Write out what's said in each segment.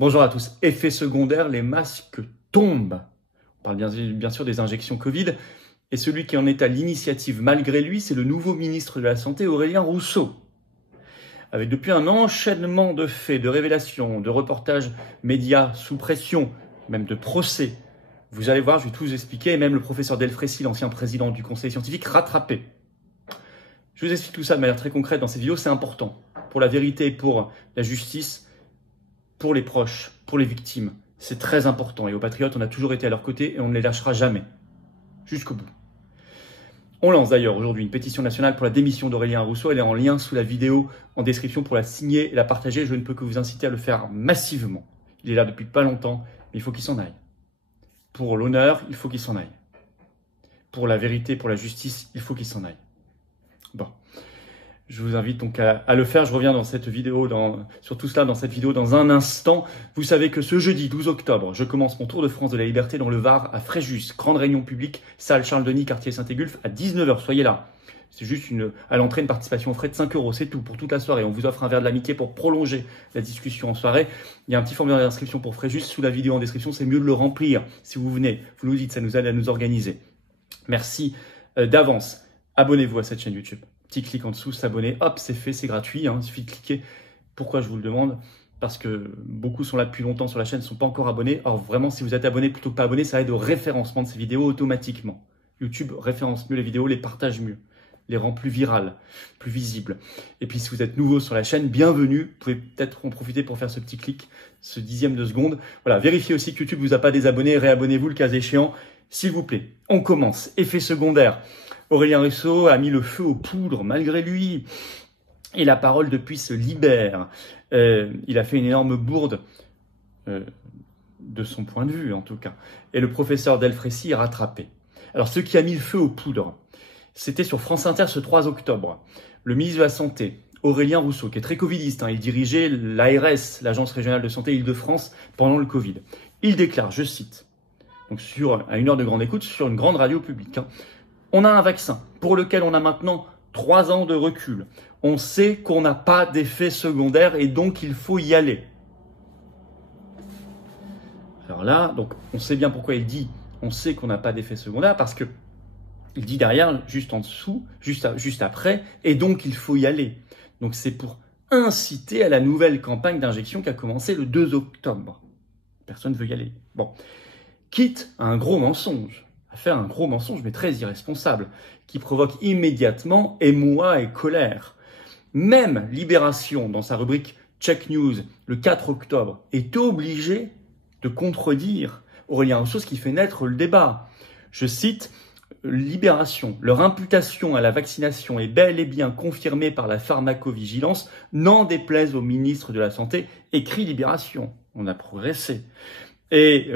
Bonjour à tous. Effet secondaire, les masques tombent. On parle bien sûr des injections Covid. Et celui qui en est à l'initiative malgré lui, c'est le nouveau ministre de la Santé, Aurélien Rousseau. Avec depuis un enchaînement de faits, de révélations, de reportages médias sous pression, même de procès. Vous allez voir, je vais tout vous expliquer. Et même le professeur Delfrécy, l'ancien président du conseil scientifique, rattrapé. Je vous explique tout ça de manière très concrète dans cette vidéo. C'est important pour la vérité, pour la justice, pour les proches, pour les victimes. C'est très important. Et aux Patriotes, on a toujours été à leur côté et on ne les lâchera jamais. Jusqu'au bout. On lance d'ailleurs aujourd'hui une pétition nationale pour la démission d'Aurélien Rousseau. Elle est en lien sous la vidéo en description pour la signer et la partager. Je ne peux que vous inciter à le faire massivement. Il est là depuis pas longtemps, mais il faut qu'il s'en aille. Pour l'honneur, il faut qu'il s'en aille. Pour la vérité, pour la justice, il faut qu'il s'en aille. Bon. Je vous invite donc à le faire. Je reviens dans cette vidéo, sur tout cela dans cette vidéo dans un instant. Vous savez que ce jeudi 12 octobre, je commence mon tour de France de la liberté dans le Var à Fréjus. Grande réunion publique, salle Charles-Denis, quartier Saint-Égulphe à 19h. Soyez là. C'est juste à l'entrée une participation aux frais de 5 €. C'est tout pour toute la soirée. On vous offre un verre de l'amitié pour prolonger la discussion en soirée. Il y a un petit formulaire d'inscription pour Fréjus sous la vidéo en description. C'est mieux de le remplir. Si vous venez, vous nous dites, ça nous aide à nous organiser. Merci d'avance. Abonnez-vous à cette chaîne YouTube. Petit clic en dessous, s'abonner, hop, c'est fait, c'est gratuit, il suffit de cliquer. Pourquoi je vous le demande? Parce que beaucoup sont là depuis longtemps sur la chaîne, ne sont pas encore abonnés. Or vraiment, si vous êtes abonné plutôt que pas abonné, ça aide au référencement de ces vidéos automatiquement. YouTube référence mieux les vidéos, les partage mieux, les rend plus virales, plus visibles. Et puis si vous êtes nouveau sur la chaîne, bienvenue. Vous pouvez peut-être en profiter pour faire ce petit clic, ce dixième de seconde. Voilà, vérifiez aussi que YouTube ne vous a pas désabonné, réabonnez-vous le cas échéant, s'il vous plaît. On commence. Effet secondaire. Aurélien Rousseau a mis le feu aux poudres malgré lui. Et la parole depuis se libère. Il a fait une énorme bourde, de son point de vue en tout cas. Et le professeur Delfrécy est rattrapé. Alors ce qui a mis le feu aux poudres, c'était sur France Inter ce 3 octobre. Le ministre de la Santé, Aurélien Rousseau, qui est très covidiste, il dirigeait l'ARS, l'Agence régionale de santé Île-de-France, pendant le Covid. Il déclare, je cite, donc à une heure de grande écoute, sur une grande radio publique, on a un vaccin pour lequel on a maintenant 3 ans de recul. On sait qu'on n'a pas d'effet secondaire et donc il faut y aller. Alors là, donc on sait bien pourquoi il dit on sait qu'on n'a pas d'effet secondaire parce que il dit derrière, juste en dessous, juste après, et donc il faut y aller. Donc c'est pour inciter à la nouvelle campagne d'injection qui a commencé le 2 octobre. Personne ne veut y aller. Bon, quitte à un gros mensonge. À faire un gros mensonge, mais très irresponsable, qui provoque immédiatement émoi et colère. Même Libération, dans sa rubrique Check News, le 4 octobre, est obligé de contredire Aurélien Rousseau, ce qui fait naître le débat. Je cite Libération, leur imputation à la vaccination est bel et bien confirmée par la pharmacovigilance, n'en déplaise au ministre de la Santé, écrit Libération. On a progressé. Et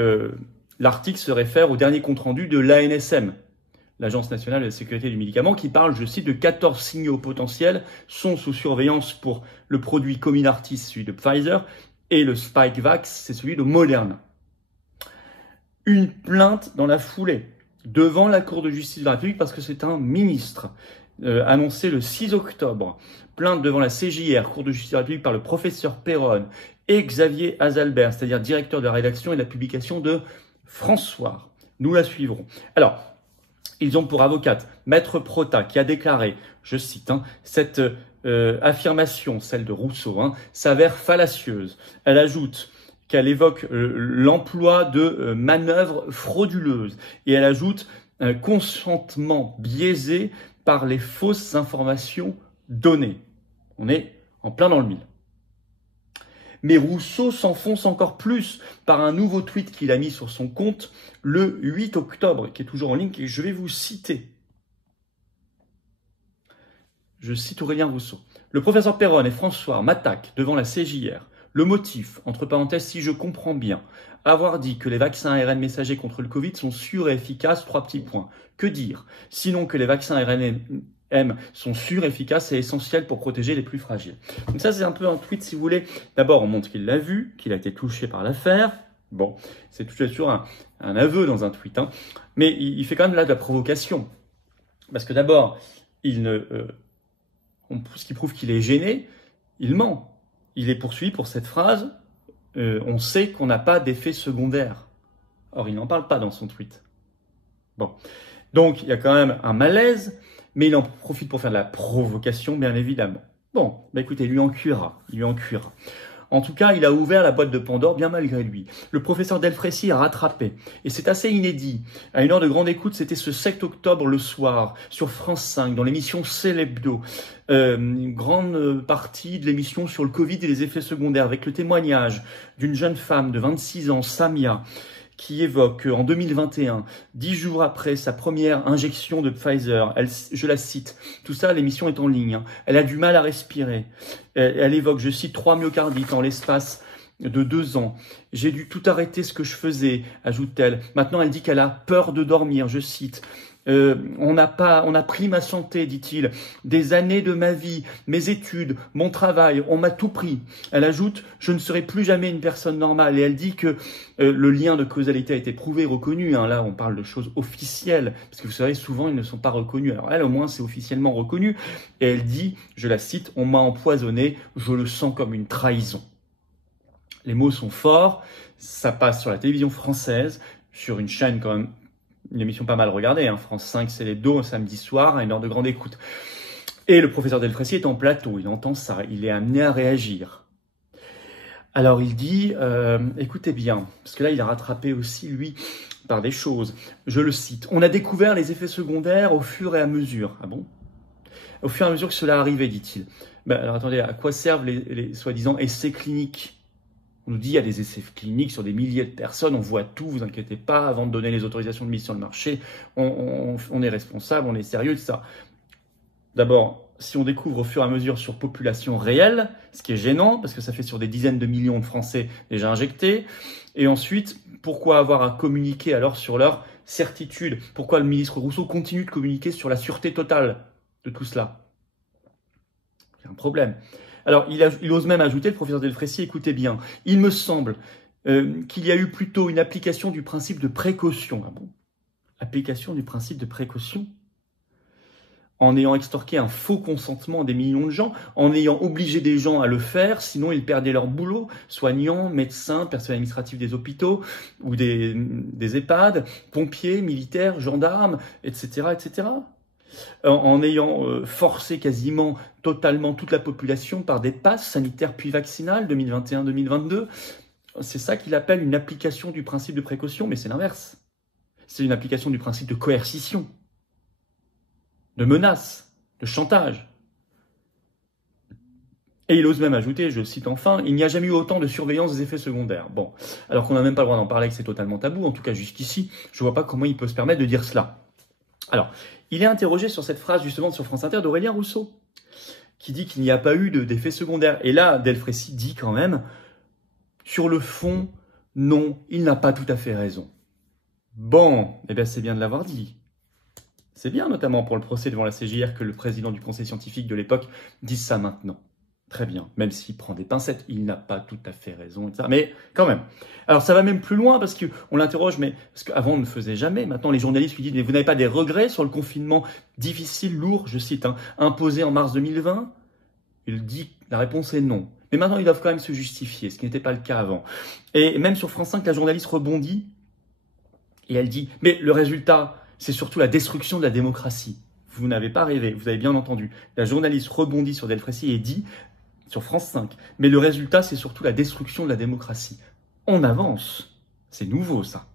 l'article se réfère au dernier compte-rendu de l'ANSM, l'Agence nationale de la sécurité du médicament, qui parle, je cite, de 14 signaux potentiels sont sous surveillance pour le produit Comirnaty, celui de Pfizer, et le Spikevax, c'est celui de Moderna. Une plainte dans la foulée, devant la Cour de justice de la République, parce que c'est un ministre, annoncé le 6 octobre. Plainte devant la CJR, Cour de justice de la République, par le professeur Perron et Xavier Azalbert, c'est-à-dire directeur de la rédaction et de la publication de François. Nous la suivrons. Alors, ils ont pour avocate Maître Prota qui a déclaré, je cite, cette affirmation, celle de Rousseau, s'avère fallacieuse. Elle ajoute qu'elle évoque l'emploi de manœuvres frauduleuses et elle ajoute un consentement biaisé par les fausses informations données. On est en plein dans le mille. Mais Rousseau s'enfonce encore plus par un nouveau tweet qu'il a mis sur son compte le 8 octobre, qui est toujours en ligne, et je vais vous citer. Je cite Aurélien Rousseau. Le professeur Perron et François m'attaquent devant la CJR. Le motif, entre parenthèses, si je comprends bien, avoir dit que les vaccins ARN messagers contre le Covid sont sûrs et efficaces, 3 petits points. Que dire? Sinon que les vaccins ARN sont sûrs, efficaces et essentiels pour protéger les plus fragiles. Donc ça, c'est un peu un tweet, si vous voulez. D'abord, on montre qu'il l'a vu, qu'il a été touché par l'affaire. Bon, c'est toujours un aveu dans un tweet. Mais il fait quand même là de la provocation. Parce que d'abord, ce qui prouve qu'il est gêné, il ment. Il est poursuivi pour cette phrase on sait qu'on n'a pas d'effet secondaire. Or, il n'en parle pas dans son tweet. Bon. Donc, il y a quand même un malaise, mais il en profite pour faire de la provocation, bien évidemment. Bon, bah écoutez, il lui en cuira. En tout cas, il a ouvert la boîte de Pandore bien malgré lui. Le professeur Delfraissy a rattrapé. Et c'est assez inédit. À une heure de grande écoute, c'était ce 7 octobre le soir, sur France 5, dans l'émission C'est l'Hebdo. Une grande partie de l'émission sur le Covid et les effets secondaires, avec le témoignage d'une jeune femme de 26 ans, Samia, qui évoque en 2021, 10 jours après sa première injection de Pfizer, je la cite, tout ça, l'émission est en ligne, hein, elle a du mal à respirer. Elle évoque, je cite, 3 myocardites en l'espace de 2 ans. J'ai dû tout arrêter ce que je faisais, ajoute-t-elle. Maintenant, elle dit qu'elle a peur de dormir, je cite. On a pris ma santé, dit-il, des années de ma vie, mes études, mon travail, on m'a tout pris. Elle ajoute, je ne serai plus jamais une personne normale. Et elle dit que le lien de causalité a été prouvé, reconnu. Hein. Là, on parle de choses officielles, parce que vous savez, souvent, ils ne sont pas reconnus. Alors elle, au moins, c'est officiellement reconnu. Et elle dit, je la cite, on m'a empoisonné, je le sens comme une trahison. Les mots sont forts, ça passe sur la télévision française, sur une chaîne quand même, une émission pas mal regardée, hein. France 5, c'est l'hebdo, un samedi soir, à une heure de grande écoute. Et le professeur Delfraissy est en plateau, il entend ça, il est amené à réagir. Alors il dit, écoutez bien, parce que là il a rattrapé aussi, lui, par des choses. Je le cite, on a découvert les effets secondaires au fur et à mesure. Ah bon? Au fur et à mesure que cela arrivait, dit-il. Ben, alors attendez, à quoi servent les soi-disant essais cliniques? On nous dit qu'il y a des essais cliniques sur des milliers de personnes, on voit tout, vous inquiétez pas, avant de donner les autorisations de mise sur le marché, on est responsable, on est sérieux, etc. D'abord, si on découvre au fur et à mesure sur population réelle, ce qui est gênant, parce que ça fait sur des dizaines de millions de Français déjà injectés, et ensuite, pourquoi avoir à communiquer alors sur leur certitude? Pourquoi le ministre Rousseau continue de communiquer sur la sûreté totale de tout cela? Il y a un problème. Alors, il ose même ajouter, le professeur Delfraissy, écoutez bien, il me semble qu'il y a eu plutôt une application du principe de précaution. Ah bon? Application du principe de précaution? En ayant extorqué un faux consentement à des millions de gens, en ayant obligé des gens à le faire, sinon ils perdaient leur boulot, soignants, médecins, personnel administratif des hôpitaux ou des EHPAD, pompiers, militaires, gendarmes, etc., etc. En ayant forcé quasiment totalement toute la population par des passes sanitaires puis vaccinales 2021-2022. C'est ça qu'il appelle une application du principe de précaution, mais c'est l'inverse. C'est une application du principe de coercition, de menace, de chantage. Et il ose même ajouter, je cite enfin, il n'y a jamais eu autant de surveillance des effets secondaires. Bon, alors qu'on n'a même pas le droit d'en parler, que c'est totalement tabou, en tout cas jusqu'ici, je ne vois pas comment il peut se permettre de dire cela. Alors, il est interrogé sur cette phrase justement sur France Inter d'Aurélien Rousseau, qui dit qu'il n'y a pas eu d'effet secondaire. Et là, Delfraissy dit quand même, sur le fond, non, il n'a pas tout à fait raison. Bon, eh bien c'est bien de l'avoir dit. C'est bien notamment pour le procès devant la CJR que le président du conseil scientifique de l'époque dise ça maintenant. Très bien, même s'il prend des pincettes, il n'a pas tout à fait raison, etc. Mais quand même. Alors ça va même plus loin parce qu'on l'interroge, mais parce qu'avant on ne le faisait jamais. Maintenant les journalistes lui disent, mais vous n'avez pas des regrets sur le confinement difficile, lourd, je cite, hein, imposé en mars 2020? Il dit, la réponse est non. Mais maintenant ils doivent quand même se justifier, ce qui n'était pas le cas avant. Et même sur France 5, la journaliste rebondit et elle dit, mais le résultat, c'est surtout la destruction de la démocratie. Vous n'avez pas rêvé, vous avez bien entendu. La journaliste rebondit sur Delfraissy et dit, sur France 5, mais le résultat, c'est surtout la destruction de la démocratie. On avance. C'est nouveau, ça.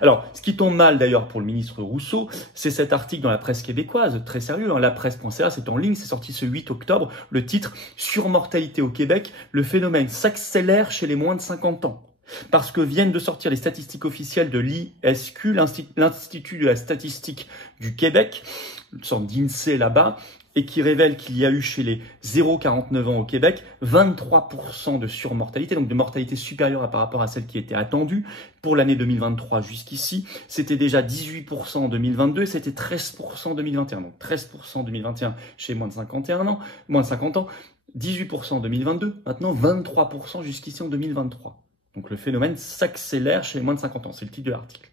Alors, ce qui tombe mal d'ailleurs pour le ministre Rousseau, c'est cet article dans la presse québécoise, très sérieux, hein, lapresse.ca, c'est en ligne, c'est sorti ce 8 octobre, le titre « Surmortalité au Québec, le phénomène s'accélère chez les moins de 50 ans ». Parce que viennent de sortir les statistiques officielles de l'ISQ, l'Institut de la statistique du Québec, une sorte d'INSEE là-bas, et qui révèle qu'il y a eu chez les 0-49 ans au Québec 23% de surmortalité, donc de mortalité supérieure par rapport à celle qui était attendue pour l'année 2023 jusqu'ici. C'était déjà 18% en 2022 et c'était 13% en 2021. Donc 13% en 2021 chez moins de 51 ans, moins de 50 ans, 18% en 2022, maintenant 23% jusqu'ici en 2023. Donc le phénomène s'accélère chez les moins de 50 ans, c'est le titre de l'article.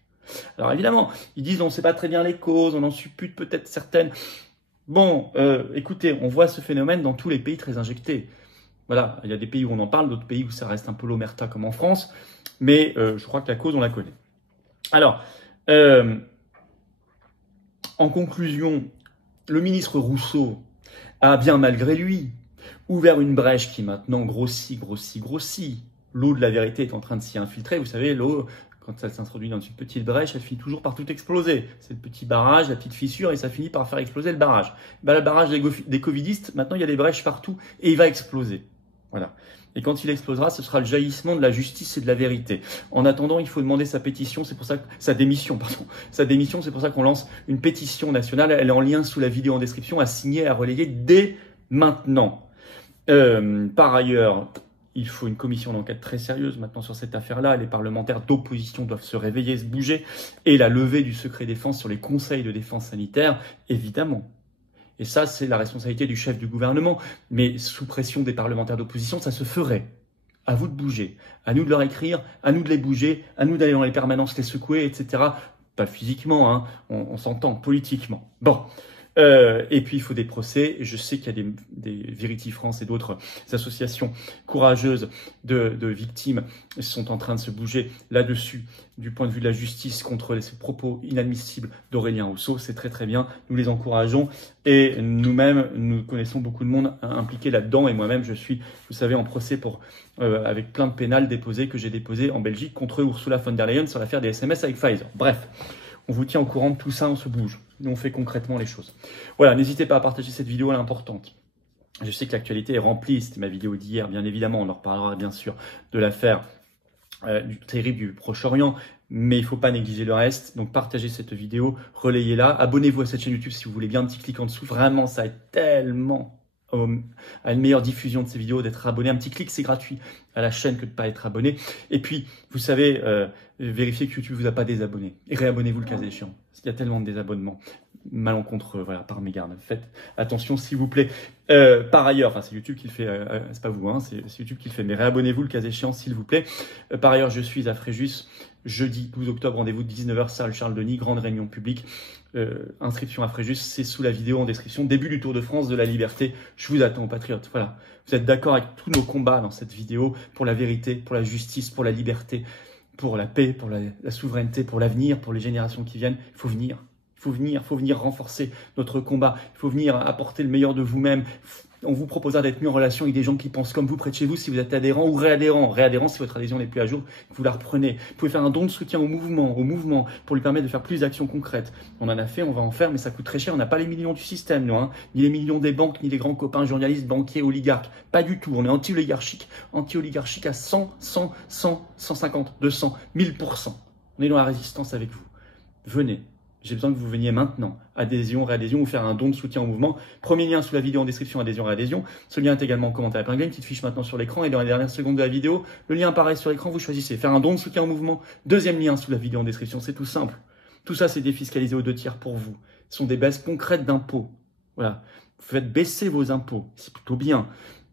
Alors évidemment, ils disent on ne sait pas très bien les causes, on en suppute peut-être certaines. Bon, écoutez, on voit ce phénomène dans tous les pays très injectés. Voilà, il y a des pays où on en parle, d'autres pays où ça reste un peu l'omerta comme en France, mais je crois que la cause, on la connaît. Alors, en conclusion, le ministre Rousseau a bien malgré lui ouvert une brèche qui maintenant grossit. L'eau de la vérité est en train de s'y infiltrer. Vous savez, l'eau, quand ça s'introduit dans une petite brèche, elle finit toujours par tout exploser. C'est le petit barrage, la petite fissure, et ça finit par faire exploser le barrage. Ben, le barrage des covidistes, maintenant il y a des brèches partout, et il va exploser. Voilà. Et quand il explosera, ce sera le jaillissement de la justice et de la vérité. En attendant, il faut demander sa pétition, c'est pour ça que, sa démission, c'est pour ça qu'on lance une pétition nationale. Elle est en lien sous la vidéo en description, à signer, à relayer dès maintenant. Par ailleurs, il faut une commission d'enquête très sérieuse maintenant sur cette affaire-là. Les parlementaires d'opposition doivent se réveiller, se bouger. Et la levée du secret défense sur les conseils de défense sanitaire, évidemment. Et ça, c'est la responsabilité du chef du gouvernement. Mais sous pression des parlementaires d'opposition, ça se ferait. À vous de bouger. À nous de leur écrire, à nous de les bouger, à nous d'aller dans les permanences les secouer, etc. Pas physiquement, hein, on s'entend, politiquement. Bon. Et puis il faut des procès. Je sais qu'il y a des Verity France et d'autres associations courageuses de victimes sont en train de se bouger là-dessus du point de vue de la justice contre ces propos inadmissibles d'Aurélien Rousseau. C'est très très bien, nous les encourageons et nous-mêmes, nous connaissons beaucoup de monde impliqué là-dedans et moi-même je suis, vous savez, en procès avec plainte pénale que j'ai déposée en Belgique contre Ursula von der Leyen sur l'affaire des SMS avec Pfizer. Bref. On vous tient au courant de tout ça, on se bouge. Nous, on fait concrètement les choses. Voilà, n'hésitez pas à partager cette vidéo, elle est importante. Je sais que l'actualité est remplie, c'était ma vidéo d'hier, bien évidemment. On en reparlera bien sûr de l'affaire terrible du Proche-Orient, mais il ne faut pas négliger le reste. Donc partagez cette vidéo, relayez-la. Abonnez-vous à cette chaîne YouTube si vous voulez bien, un petit clic en dessous. Vraiment, ça aide tellement à une meilleure diffusion de ces vidéos, d'être abonné. Un petit clic, c'est gratuit à la chaîne que de ne pas être abonné. Et puis, vous savez, vérifiez que YouTube ne vous a pas désabonné. Et réabonnez-vous le cas échéant. Il y a tellement de désabonnements malencontreux, voilà, par mégarde. Faites attention, s'il vous plaît. Par ailleurs, enfin, c'est YouTube qui le fait, c'est pas vous, hein, c'est YouTube qui le fait, mais réabonnez-vous le cas échéant, s'il vous plaît. Par ailleurs, je suis à Fréjus, jeudi 12 octobre, rendez-vous de 19h, salle Charles-Denis, grande réunion publique. Inscription à Fréjus, c'est sous la vidéo en description. Début du Tour de France de la liberté. Je vous attends, patriotes. Voilà. Vous êtes d'accord avec tous nos combats dans cette vidéo pour la vérité, pour la justice, pour la liberté, pour la paix, pour la souveraineté, pour l'avenir, pour les générations qui viennent. Il faut venir. Il faut venir renforcer notre combat. Il faut venir apporter le meilleur de vous-même. On vous proposera d'être mis en relation avec des gens qui pensent comme vous près de chez vous si vous êtes adhérent ou réadhérent. Réadhérent, si votre adhésion n'est plus à jour, vous la reprenez. Vous pouvez faire un don de soutien au mouvement pour lui permettre de faire plus d'actions concrètes. On en a fait, on va en faire, mais ça coûte très cher. On n'a pas les millions du système, nous, hein. Ni les millions des banques, ni les grands copains journalistes, banquiers, oligarques. Pas du tout. On est anti-oligarchique à 100, 150, 200, 1000%. On est dans la résistance avec vous. Venez. J'ai besoin que vous veniez maintenant. Adhésion, réadhésion ou faire un don de soutien au mouvement. Premier lien sous la vidéo en description, adhésion, réadhésion. Ce lien est également en commentaire épinglé, une petite fiche maintenant sur l'écran et dans les dernières secondes de la vidéo, le lien apparaît sur l'écran, vous choisissez faire un don de soutien au mouvement. Deuxième lien sous la vidéo en description, c'est tout simple. Tout ça, c'est défiscalisé aux 2 tiers pour vous. Ce sont des baisses concrètes d'impôts. Voilà. Vous faites baisser vos impôts. C'est plutôt bien.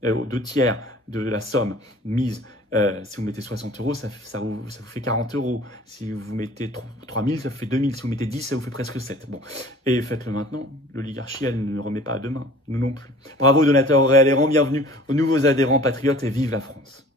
Aux 2 tiers de la somme mise. Si vous mettez 60 €, ça vous fait 40 €. Si vous mettez 3000, ça vous fait 2000. Si vous mettez 10, ça vous fait presque 7. Bon. Et faites-le maintenant. L'oligarchie, elle ne remet pas à demain. Nous non plus. Bravo aux donateurs, aux réadhérents. Bienvenue aux nouveaux adhérents patriotes et vive la France.